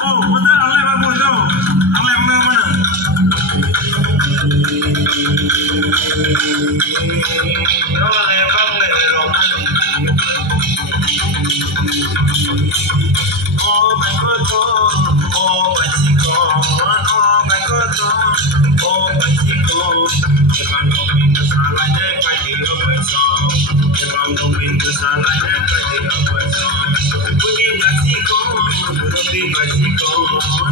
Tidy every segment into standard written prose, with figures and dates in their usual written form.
Oh, betul, ang lem bagus tu. Ang lem mana? Oh my God, oh my God, oh my God, oh my God. If I'm going to salad, I did a good song. If I'm going to salad, I did a good song. Put in a sequel, put in a sequel,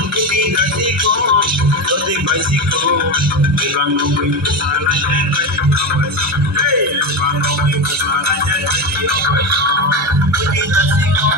put in a sequel, put in a sequel. If I'm going to salad, I did a good song. Hey, if I'm going to salad, I did a good song. Put in a sequel.